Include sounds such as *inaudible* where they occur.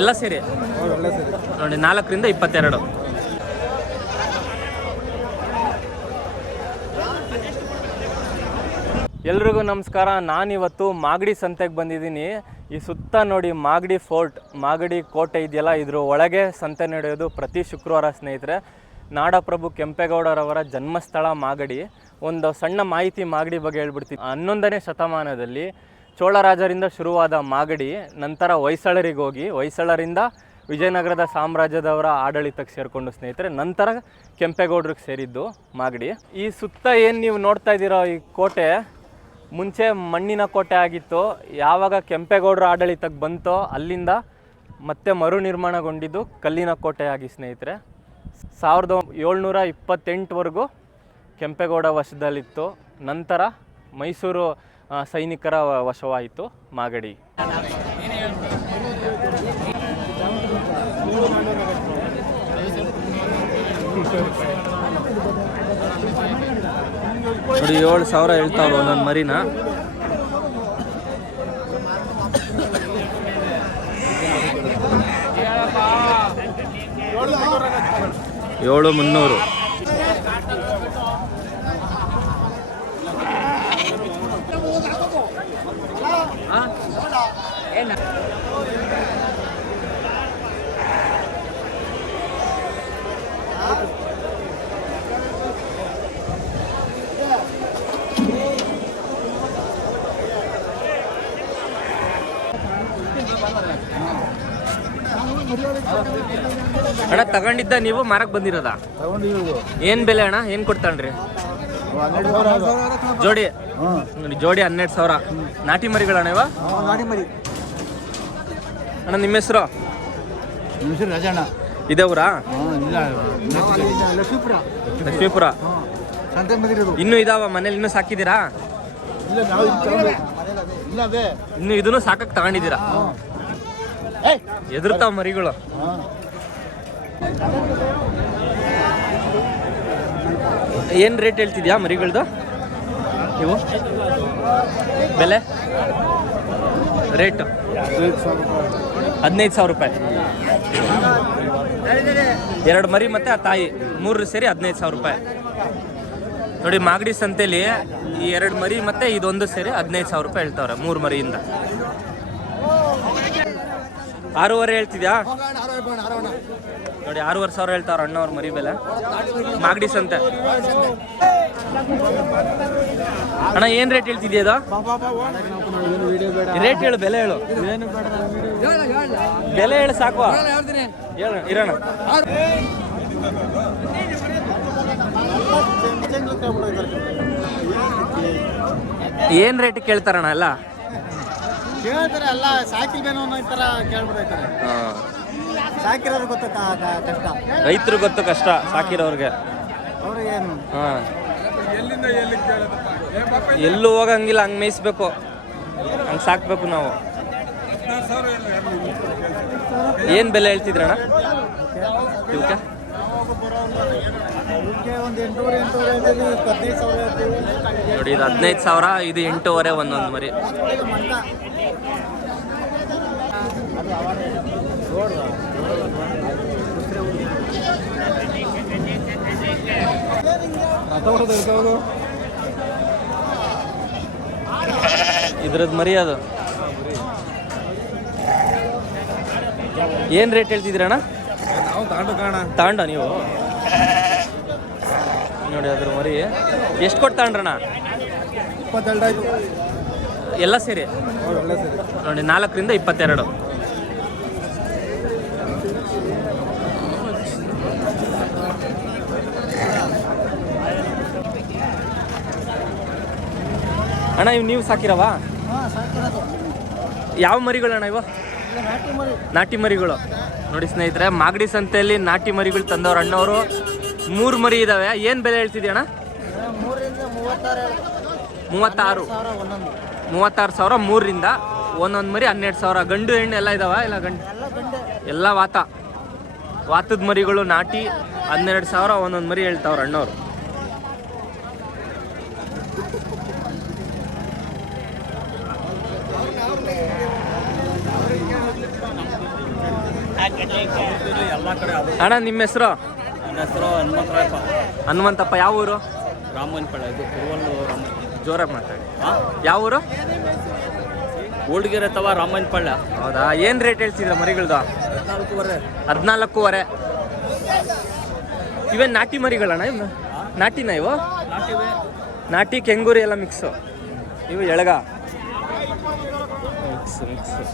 ಎಲ್ಲ ಸೇರಿ? ನೋಡಿ, ನಾಲ್ಕರಿಂದ ಇಪ್ಪತ್ತೆರಡು. ಎಲ್ರಿಗೂ ನಮಸ್ಕಾರ. ನಾನಿವತ್ತು ಮಾಗಡಿ ಸಂತೆಗೆ ಬಂದಿದ್ದೀನಿ. ಈ ಸುತ್ತ ನೋಡಿ ಮಾಗಡಿ ಫೋರ್ಟ್, ಮಾಗಡಿ ಕೋಟೆ ಇದೆಯಲ್ಲ, ಇದ್ರ ಒಳಗೆ ಸಂತೆ ನಡೆಯೋದು ಪ್ರತಿ ಶುಕ್ರವಾರ ಸ್ನೇಹಿತರೆ. ನಾಡಪ್ರಭು ಕೆಂಪೇಗೌಡರವರ ಜನ್ಮಸ್ಥಳ ಮಾಗಡಿ. ಒಂದು ಸಣ್ಣ ಮಾಹಿತಿ ಮಾಗಡಿ ಬಗ್ಗೆ ಹೇಳ್ಬಿಡ್ತೀನಿ. ಹನ್ನೊಂದನೇ ಶತಮಾನದಲ್ಲಿ ಚೋಳರಾಜರಿಂದ ಶುರುವಾದ ಮಾಗಡಿ, ನಂತರ ಹೊಯ್ಸಳರಿಗೆ ಹೋಗಿ, ಹೊಯ್ಸಳರಿಂದ ವಿಜಯನಗರದ ಸಾಮ್ರಾಜ್ಯದವರ ಆಡಳಿತಕ್ಕೆ ಸೇರಿಕೊಂಡು ಸ್ನೇಹಿತರೆ, ನಂತರ ಕೆಂಪೇಗೌಡರಿಗೆ ಸೇರಿದ್ದು ಮಾಗಡಿ. ಈ ಸುತ್ತ ಏನು ನೀವು ನೋಡ್ತಾ ಇದ್ದೀರೋ ಈ ಕೋಟೆ, ಮುಂಚೆ ಮಣ್ಣಿನ ಕೋಟೆ ಆಗಿತ್ತು, ಯಾವಾಗ ಕೆಂಪೇಗೌಡರ ಆಡಳಿತಕ್ಕೆ ಬಂತೋ ಅಲ್ಲಿಂದ ಮತ್ತೆ ಮರು ನಿರ್ಮಾಣಗೊಂಡಿದ್ದು ಕಲ್ಲಿನ ಕೋಟೆಯಾಗಿ ಸ್ನೇಹಿತರೆ. ಸಾವಿರದ ಏಳ್ನೂರ ಇಪ್ಪತ್ತೆಂಟುವರೆಗೂ ಕೆಂಪೇಗೌಡ ವಶದಲ್ಲಿತ್ತು. ನಂತರ ಮೈಸೂರು ಸೈನಿಕರ ವಶವಾಯಿತು ಮಾಗಡಿ. ನೋಡಿ ಏಳು ಸಾವಿರ ಹೇಳ್ತಾವ್ರು ಒಂದೊಂದು ಮರಿನ. ಏಳು ಮುನ್ನೂರು. ಅಣ್ಣ ತಗೊಂಡಿದ್ದ ನೀವು ಮಾರಕ್ ಬಂದಿರೋದ? ಏನ್ ಬೆಲೆ ಅಣ್ಣ? ಏನ್ ಕೊಡ್ತಾನ್ರಿ ಜೋಡಿ. ನೋಡಿ ಜೋಡಿ ಹನ್ನೆರಡು ಸಾವಿರ. ನಾಟಿ ಮರಿಗಳಣ್ಣ ಇವ? ಅಣ್ಣ ನಿಮ್ಮ ಹೆಸರು? ನಿಮ್ಮ ಹೆಸರು ರಾಜಣ್ಣ ಇದೇ ಊರಾ? ಲಕ್ಷ್ಮೀಪುರ. ಇನ್ನೂ ಇದಾವ? ಮನೇಲಿ ಇನ್ನು ಸಾಕಿದ್ದೀರಾ? ಇನ್ನು ಇದನ್ನು ಸಾಕಕ್ಕೆ ತಗೊಂಡಿದ್ದೀರಾ? ಎದುರ್ತಾವ ಮರಿಗಳು. ಏನು ರೇಟ್ ಹೇಳ್ತಿದ್ಯಾ ಮರಿಗಳ್ದು? ನೀವು? ಬೆಲೆ? ರೇಟ್ ಹದಿನೈದು ಸಾವಿರ ರೂಪಾಯಿ. ಎರಡು ಮರಿ ಮತ್ತೆ ಆ ತಾಯಿ. ಮೂರು ಸೇರಿ ಹದಿನೈದು ಸಾವಿರ ರೂಪಾಯಿ. ನೋಡಿ ಮಾಗಡಿ ಸಂತೆಯಲ್ಲಿ ಈ ಎರಡು ಮರಿ ಮತ್ತೆ ಇದೊಂದು ಸೇರಿ ಹದಿನೈದು ಸಾವಿರ ರೂಪಾಯಿ ಹೇಳ್ತಾವ್ರೆ ಮೂರು ಮರಿಯಿಂದ. ಆರೂವರೆ ಹೇಳ್ತಿದ್ಯಾ? ನೋಡಿ ಆರೂವರೆ ಸಾವಿರ ಹೇಳ್ತಾವ್ರ ಅಣ್ಣವ್ರ ಮರಿ ಬೆಲೆ. ಮಾಗಡಿ ಸಂತೆ. ಅಣ್ಣ ಏನ್ ರೇಟ್ ಹೇಳ್ತಿದ್ಯಾ ಇದು? ರೇಟ್ ಹೇಳು ಬೆಲೆ ಹೇಳು. ಬೆಲೆ ಹೇಳು ಸಾಕು. ಹೇಳು ಇರೋಣ. ಏನ್ ರೇಟ್ ಕೇಳ್ತಾರಣ್ಣ ಎಲ್ಲ? ಕೇಳ್ತಾರೆ ಎಲ್ಲ ಸಾಕಿಲ್ವೇನೋ ಅನ್ನೋ ಈ ಥರ ಕೇಳ್ಬಿಡ್ತಾರೆ. ಸಾಕಿರೋರು ಗೊತ್ತ ಕಷ್ಟ. ರೈತರು ಗೊತ್ತು ಕಷ್ಟ ಸಾಕಿರೋರ್ಗೆ. ಅವ್ರಿಗೆ ಏನು ಎಲ್ಲಿ ಎಲ್ಲೂ ಹೋಗಂಗಿಲ್ಲ ಹಂಗೆ ಮೇಯಿಸ್ಬೇಕು. ಹಂಗೆ ಸಾಕ್ಬೇಕು ನಾವು. ಏನು ಬೆಲೆ ಹೇಳ್ತಿದ್ರಣ್ಣ ಇವಕ್ಕೆ ನೋಡಿ ಇದು ಹದಿನೈದು ಸಾವಿರ ಇದು ಎಂಟೂವರೆ ಒಂದೊಂದು ಮರಿ. *laughs* ಇದ್ರದ್ದು ಮರಿ ಅದು ಏನ್ ರೇಟ್ ಹೇಳ್ತಿದ್ದೀರಣ್ಣ ತಾಂಡು ನೀವು? ನೋಡಿ ಅದ್ರ ಮರಿ. ಎಷ್ಟು ಕೊಟ್ಟು ತಾಂಡ್ರಣ್ಣ? ಇಪ್ಪತ್ತೆರಡು ಎಲ್ಲ ಸೇರಿ? ನೋಡಿ ನಾಲ್ಕರಿಂದ ಇಪ್ಪತ್ತೆರಡು. ಅಣ್ಣ ಇವ್ ನೀವು ಸಾಕಿರವಾ? ಯಾವ ಮರಿಗಳು ಅಣ್ಣ ಇವ? ನಾಟಿ ಮರಿ ನಾಟಿ ಮರಿಗಳು. ನೋಡಿ ಸ್ನೇಹಿತರೆ ಮಾಗಡಿ ಸಂತೆಯಲ್ಲಿ ನಾಟಿ ಮರಿಗಳು ತಂದವ್ರ ಅಣ್ಣವರು. ಮೂರು ಮರಿ ಇದಾವೆ. ಏನು ಬೆಲೆ ಹೇಳ್ತಿದ್ಯಾ ಅಣ್ಣ? ಮೂವತ್ತಾರು. ಮೂವತ್ತಾರು ಸಾವಿರ ಮೂರರಿಂದ ಒಂದೊಂದು ಮರಿ ಹನ್ನೆರಡು ಸಾವಿರ. ಗಂಡು ಹೆಣ್ಣು ಎಲ್ಲ ಇದಾವ? ಇಲ್ಲ ಗಂಡು. ಎಲ್ಲ ವಾತ. ವಾತದ ಮರಿಗಳು ನಾಟಿ ಹನ್ನೆರಡು ಸಾವಿರ ಒಂದೊಂದು ಮರಿ ಹೇಳ್ತಾವ್ರ ಅಣ್ಣವ್ರು. ಅಣ್ಣ ನಿಮ್ಮ ಹೆಸರು? ನನ್ನ ಹೆಸರು ಹನುಮಂತಪ್ಪ. ಯಾವ ಊರು? ರಾಮನ್ ಇದು ಜೋರಾಗಿ ಮಾತಾಡಿ. ಯಾವ ಊರು? ಓಲ್ಡ್ಗೆರೆ ತವ ರಾಮನ್ಪಳ್ಳ ಹೌದಾ? ಏನು ರೇಟ್ ಹೇಳ್ತಿದ್ರ ಮರಿಗಳ್ದು? ಹದಿನಾಲ್ಕೂವರೆ. ಹದಿನಾಲ್ಕೂವರೆ. ಇವೇನು ನಾಟಿ ಮರಿಗಳಣ್ಣ ಇವ್ ನಾಟಿನ ಇವು? ನಾಟಿ ಕೆಂಗೂರಿ ಎಲ್ಲ ಮಿಕ್ಸು ಇವು ಎಳಗ. Mix mix